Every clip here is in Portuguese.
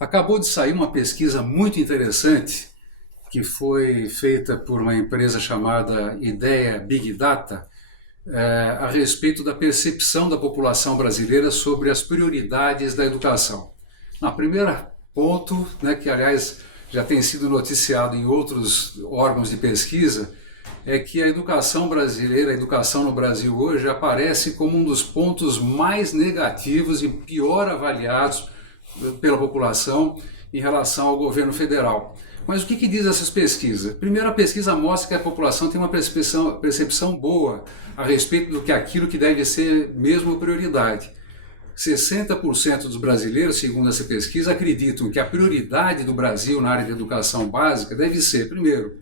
Acabou de sair uma pesquisa muito interessante que foi feita por uma empresa chamada Ideia Big Data a respeito da percepção da população brasileira sobre as prioridades da educação. Na primeira ponto, que aliás já tem sido noticiado em outros órgãos de pesquisa, é que a educação brasileira, a educação no Brasil hoje aparece como um dos pontos mais negativos e pior avaliados pela população em relação ao governo federal. Mas o que diz essas pesquisas? Primeiro, a pesquisa mostra que a população tem uma percepção boa a respeito do que aquilo que deve ser mesmo prioridade. 60% dos brasileiros, segundo essa pesquisa, acreditam que a prioridade do Brasil na área de educação básica deve ser, primeiro,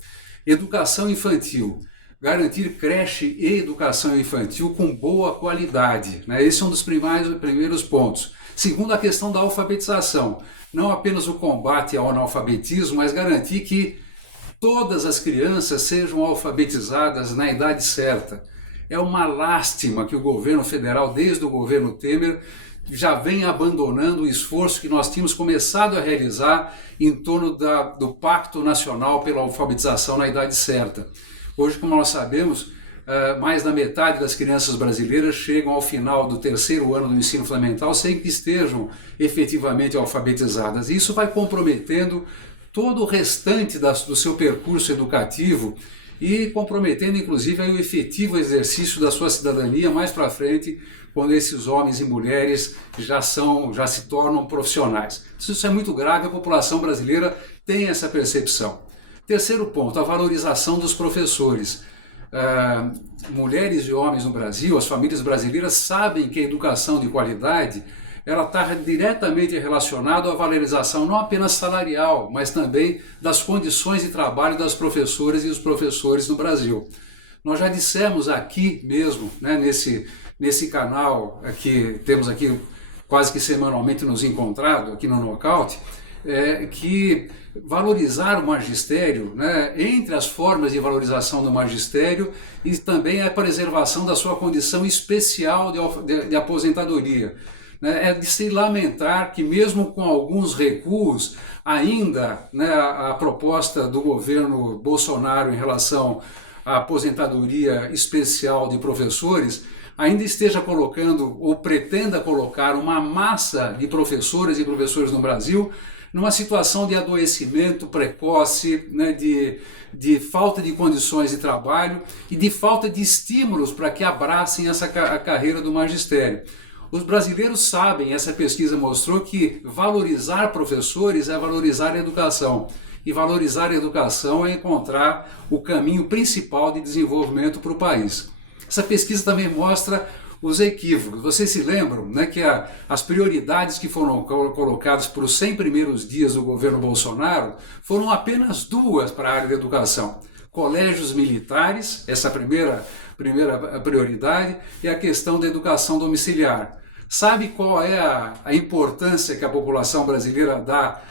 educação infantil, garantir creche e educação infantil com boa qualidade. Esse é um dos primeiros pontos. Segundo, a questão da alfabetização. Não apenas o combate ao analfabetismo, mas garantir que todas as crianças sejam alfabetizadas na idade certa. É uma lástima que o governo federal, desde o governo Temer, já vem abandonando o esforço que nós tínhamos começado a realizar em torno do Pacto Nacional pela Alfabetização na idade certa. Hoje, como nós sabemos, mais da metade das crianças brasileiras chegam ao final do terceiro ano do ensino fundamental sem que estejam efetivamente alfabetizadas. E isso vai comprometendo todo o restante do seu percurso educativo e comprometendo, inclusive, o efetivo exercício da sua cidadania mais para frente, quando esses homens e mulheres já se tornam profissionais. Isso é muito grave, a população brasileira tem essa percepção. Terceiro ponto, a valorização dos professores. Mulheres e homens no Brasil, as famílias brasileiras sabem que a educação de qualidade ela está diretamente relacionada à valorização não apenas salarial, mas também das condições de trabalho das professoras e dos professores no Brasil. Nós já dissemos aqui mesmo, nesse canal, que temos aqui quase que semanalmente nos encontrado, aqui no Nocaute, que valorizar o magistério, entre as formas de valorização do magistério e também a preservação da sua condição especial de aposentadoria. É de se lamentar que mesmo com alguns recuos, ainda a proposta do governo Bolsonaro em relação à aposentadoria especial de professores ainda esteja colocando ou pretenda colocar uma massa de professoras e professores no Brasil numa situação de adoecimento precoce, de falta de condições de trabalho e de falta de estímulos para que abracem a carreira do magistério. Os brasileiros sabem, essa pesquisa mostrou, que valorizar professores é valorizar a educação. E valorizar a educação é encontrar o caminho principal de desenvolvimento para o país. Essa pesquisa também mostra os equívocos. Vocês se lembram que as prioridades que foram colocadas para os 100 primeiros dias do governo Bolsonaro foram apenas duas para a área da educação. Colégios militares, essa primeira prioridade, e a questão da educação domiciliar. Sabe qual é a importância que a população brasileira dá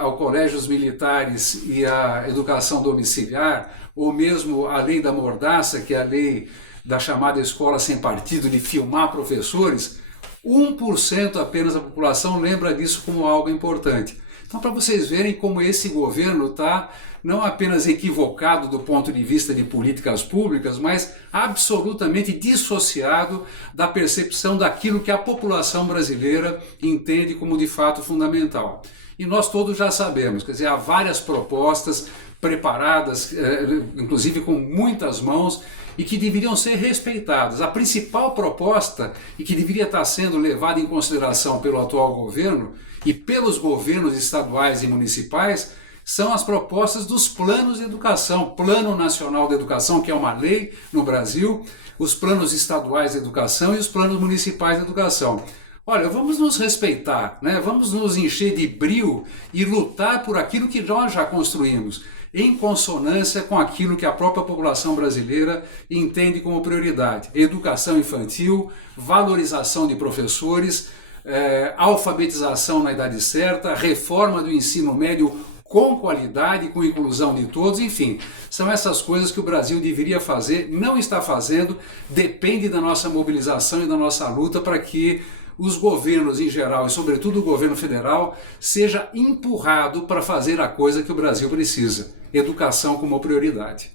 ao colégios militares e à educação domiciliar, ou mesmo a lei da mordaça, que é a lei da chamada escola sem partido, de filmar professores? 1% apenas da população lembra disso como algo importante. Então, para vocês verem como esse governo está não apenas equivocado do ponto de vista de políticas públicas, mas absolutamente dissociado da percepção daquilo que a população brasileira entende como de fato fundamental. E nós todos já sabemos, quer dizer, há várias propostas preparadas, inclusive com muitas mãos, e que deveriam ser respeitadas. A principal proposta, e que deveria estar sendo levada em consideração pelo atual governo e pelos governos estaduais e municipais, são as propostas dos planos de educação, Plano Nacional de Educação, que é uma lei no Brasil, os planos estaduais de educação e os planos municipais de educação. Olha, vamos nos respeitar, vamos nos encher de brio e lutar por aquilo que nós já construímos, em consonância com aquilo que a própria população brasileira entende como prioridade. Educação infantil, valorização de professores, alfabetização na idade certa, reforma do ensino médio com qualidade, com inclusão de todos, enfim, são essas coisas que o Brasil deveria fazer, não está fazendo, depende da nossa mobilização e da nossa luta para que os governos em geral, e sobretudo o governo federal, seja empurrado para fazer a coisa que o Brasil precisa: educação como prioridade.